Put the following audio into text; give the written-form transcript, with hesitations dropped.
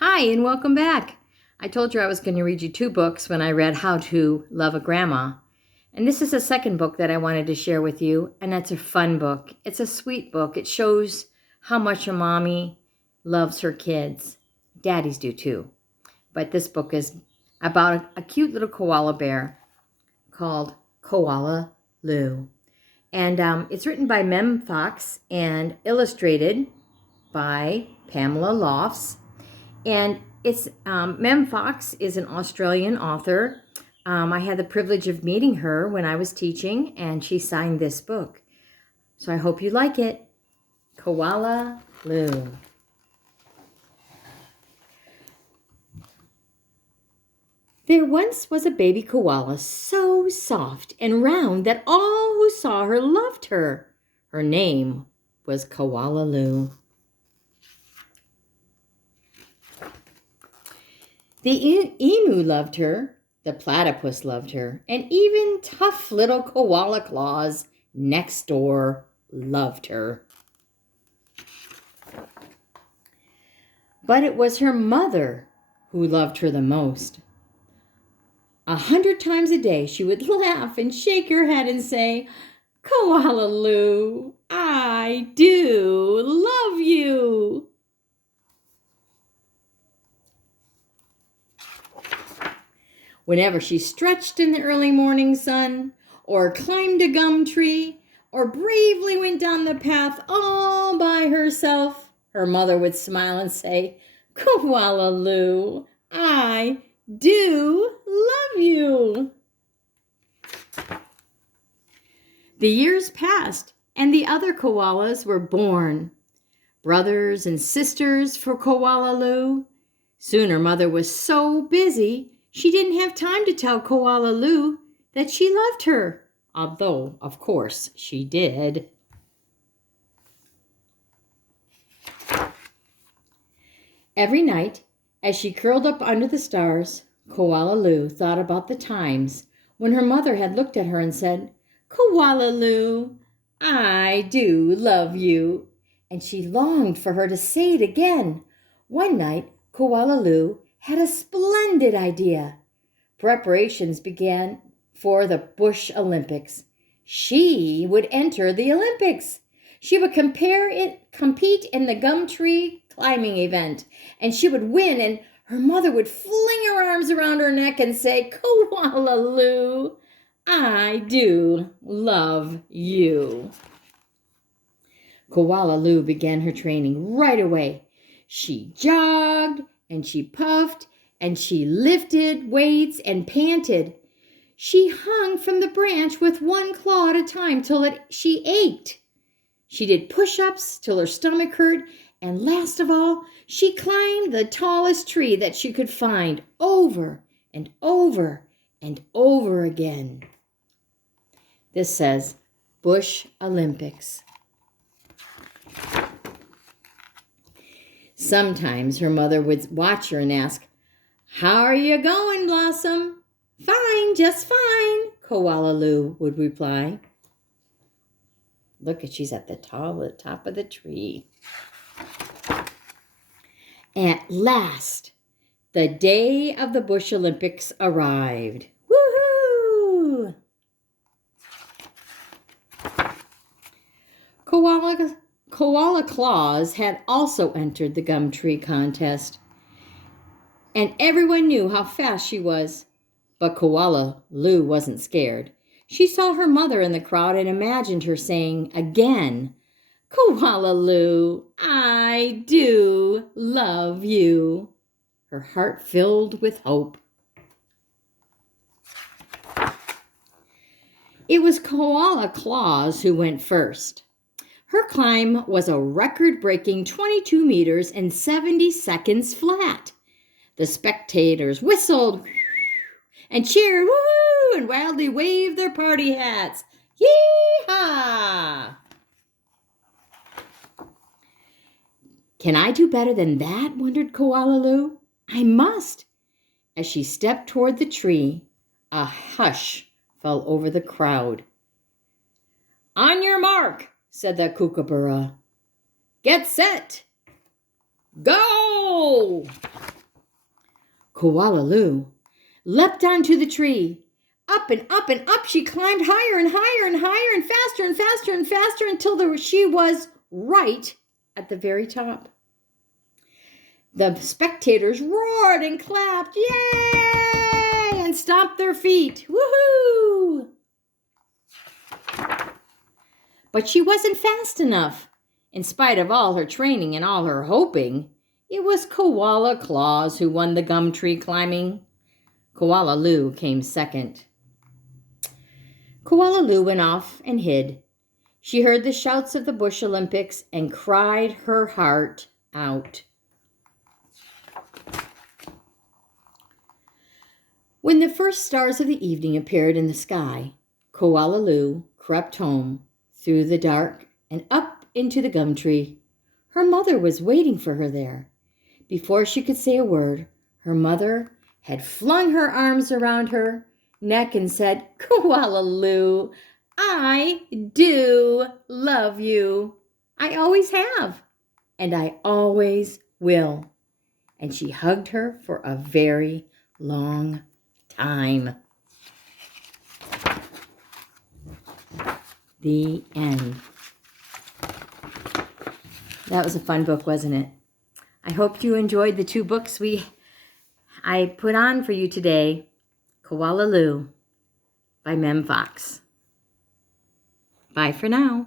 Hi, and welcome back. I told you I was going to read you two books when I read How to Love a Grandma. And this is a second book that I wanted to share with you, and it's a fun book. It's a sweet book. It shows how much a mommy loves her kids. Daddies do too. But this book is about a cute little koala bear called Koala Lou. And it's written by Mem Fox and illustrated by Pamela Lofts. And it's Mem Fox is an Australian author. I had the privilege of meeting her when I was teaching, and she signed this book. So I hope you like it. Koala Lou. There once was a baby koala so soft and round that all who saw her loved her. Her name was Koala Lou. The emu loved her, the platypus loved her, and even tough little Koala Claus next door loved her. But it was her mother who loved her the most. 100 times a day she would laugh and shake her head and say, "Koala Lou, I do love you." Whenever she stretched in the early morning sun, or climbed a gum tree, or bravely went down the path all by herself, her mother would smile and say, "Koala Lou, I do love you." The years passed, and the other koalas were born. Brothers and sisters for Koala Lou. Soon her mother was so busy, she didn't have time to tell Koala Lou that she loved her, although, of course, she did. Every night, as she curled up under the stars, Koala Lou thought about the times when her mother had looked at her and said, "Koala Lou, I do love you." And she longed for her to say it again. One night, Koala Lou had a splendid idea. Preparations began for the Bush Olympics. She would enter the Olympics. She would compete in the gum tree climbing event, and she would win, and her mother would fling her arms around her neck and say, "Koala Lou, I do love you." Koala Lou began her training right away. She jogged and she puffed and she lifted weights and panted. She hung from the branch with one claw at a time till she ached. She did push-ups till her stomach hurt, and last of all, she climbed the tallest tree that she could find over and over and over again. This says Bush Olympics. Sometimes her mother would watch her and ask, "How are you going, Blossom?" "Fine, just fine," Koala Lou would reply. Look, she's at the top of the tree. At last, the day of the Bush Olympics arrived. Woohoo! Koala Claus had also entered the gum tree contest, and everyone knew how fast she was. But Koala Lou wasn't scared. She saw her mother in the crowd and imagined her saying again, "Koala Lou, I do love you." Her heart filled with hope. It was Koala Claus who went first. Her climb was a record-breaking 22 meters and 70 seconds flat. The spectators whistled and cheered, woohoo, and wildly waved their party hats. Yee-haw! "Can I do better than that?" wondered Koala Lou. "I must." As she stepped toward the tree, a hush fell over the crowd. "On your mark," said the kookaburra. "Get set. Go!" Koala Lou leapt onto the tree. Up and up and up she climbed, higher and higher and higher and faster and faster and faster until she was right at the very top. The spectators roared and clapped, yay, and stomped their feet. Woohoo! But she wasn't fast enough. In spite of all her training and all her hoping, it was Koala Claus who won the gum tree climbing. Koala Lou came second. Koala Lou went off and hid. She heard the shouts of the Bush Olympics and cried her heart out. When the first stars of the evening appeared in the sky, Koala Lou crept home through the dark and up into the gum tree. Her mother was waiting for her there. Before she could say a word, her mother had flung her arms around her neck and said, "Koala Lou, I do love you. I always have, and I always will." And she hugged her for a very long time. The end. That was a fun book, wasn't it? I hope you enjoyed the 2 books I put on for you today. Koala Lou by Mem Fox. Bye for now.